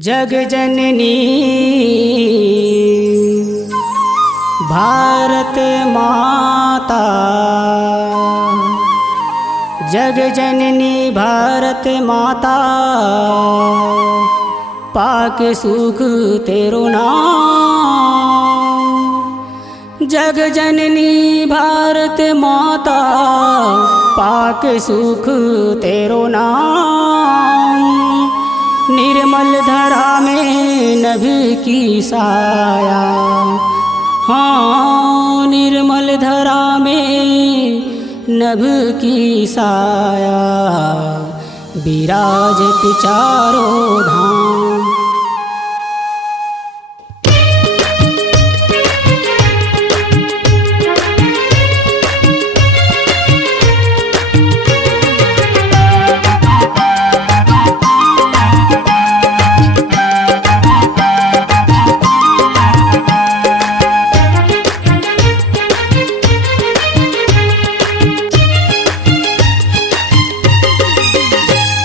जग जननी भारत माता, जग जननी भारत माता, पाक सुख तेरो नाम। जग जननी भारत माता, पाक सुख तेरो नाम। निर्मल धरा में नभी की साया, हाँ निर्मल धरा में नभ की साया, विराजत चारों धाम।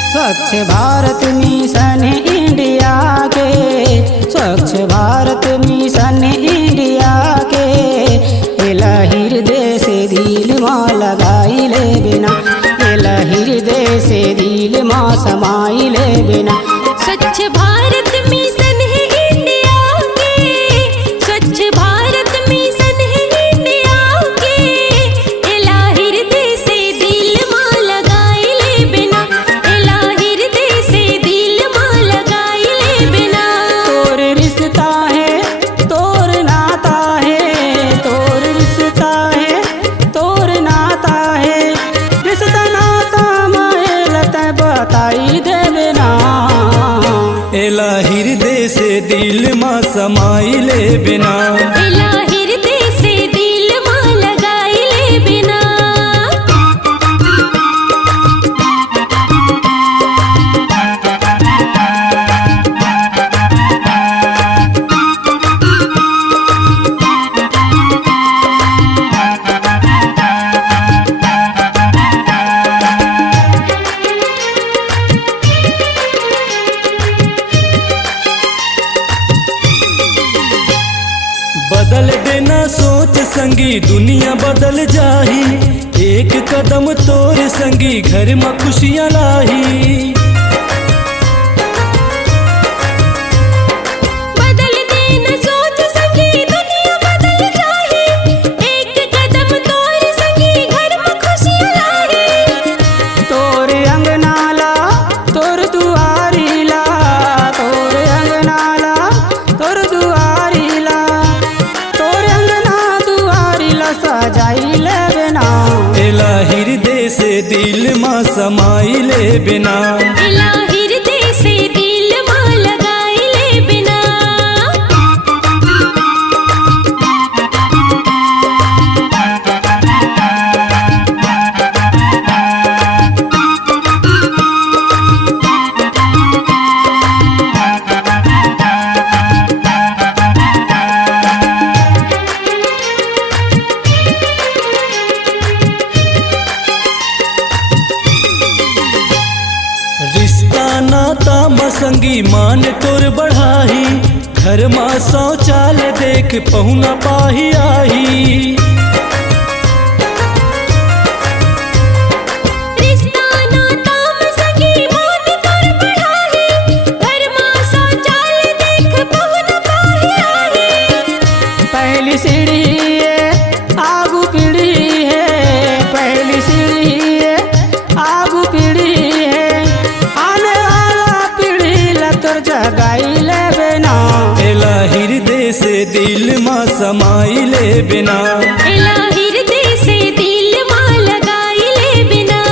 स्वच्छ भारत मिशन इंडिया के, स्वच्छ भारत मिशन इंडिया के, एला हृदय से दिल माँ लगाई ले बिना, एला हृदय से दिल माँ समाई ले बिना। स्वच्छ भारत मिशन है इंडिया के, स्वच्छ भारत मिशन है इंडिया के, एला हृदय से दिल माँ लगाई ले बिना, एला हृदय से दिल माँ लगाई ले बिना। तोर रिश्ता है तोर नाता है, तोर रिश्ता है तोर नाता है, रिश्ता नाता माए लता बताई दे बिना। एला हृदय से दिल माँ समाई ले बिना, एला हृदय से दिल माँ लगाई ले बिना। बदल देना सोच संगी दुनिया बदल जाही, एक कदम तोर संगी घर में खुशियाँ लाही। बदल देना सोच संगी दुनिया बदल जाही, एक कदम तोर संगी घर में खुशियाँ लाही। तोर अंगनाला तोर दुआरी ला, तोर अंगनाला तोर दुआरी ला, तोर अंगना दुआरी ला सजाई ले बिना। एला हृदय से दिल माँ समाई ले बिना, एला हृदय से दिल माँ लगाई ले बिना। रिश्ता नाता मसंगी मान तोर बढ़ाही, घर माँ शौचालय देख पहुना पाही आई। रिश्ता नाता मसंगी मान तोर बढ़ाही, घर माँ शौचालय देख पहुन पाही आई। पहली सीढ़ी है आगू पीढ़ी है, पहली सीढ़ी है आगू पीढ़ी है, आने वाला पीढ़ी ला तोर जगाई ले बिना। एला हृदय से दिल माँ समाई ले बिना, एला हृदय से दिल माँ लगाई ले बिना।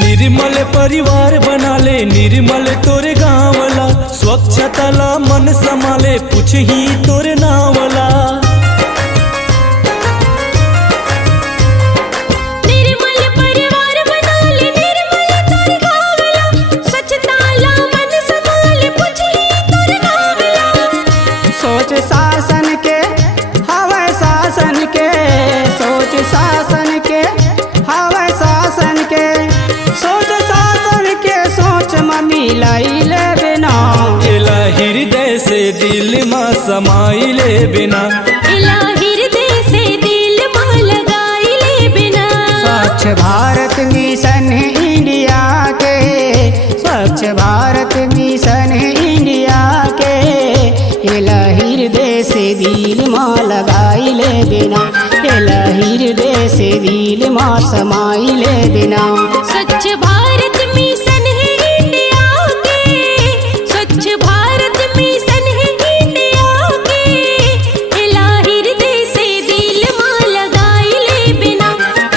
निर्मल परिवार बना ले, निर्मल तोरे गाँवला, स्वच्छता ला मन संभाले, पूछ ही तोरे नावला। मिलाइले बिना एला हृदय से दिल माँ समाइले बिना इला हृदय से दिल माँ लगाइले बिना स्वच्छ भारत मिशन इंडिया के स्वच्छ भारत मिशन इंडिया के एला हृदय से दिल माँ लगाइले बिना एला हृदय से दिल माँ समाइले बिना स्वच्छ भारत मिशन है इंडिया के स्वच्छ भारत मिशन है इंडिया के इला हृदय से दिल माँ लगाइले बिना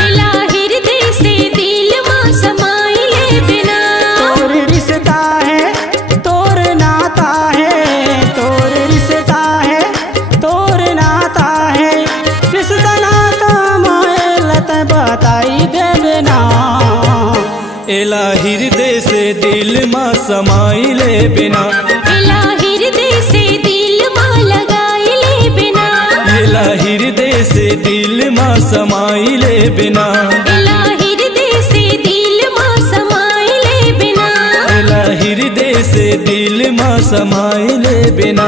इला हृदय से दिल माँ समाइले बिना तोर रिश्ता है तोर नाता है तोर रिश्ता है तोर नाता है रिश्ता नाता मायलत बताई दे बिना एला हृदय से दिल माँ समाइले बिना इला हृदय से दिल माँ लगाइले बिना एला हृदय से दिल माँ समाइले बिना इला हृदय से दिल माँ समाइले बिना एला हृदय से दिल माँ समाइले बिना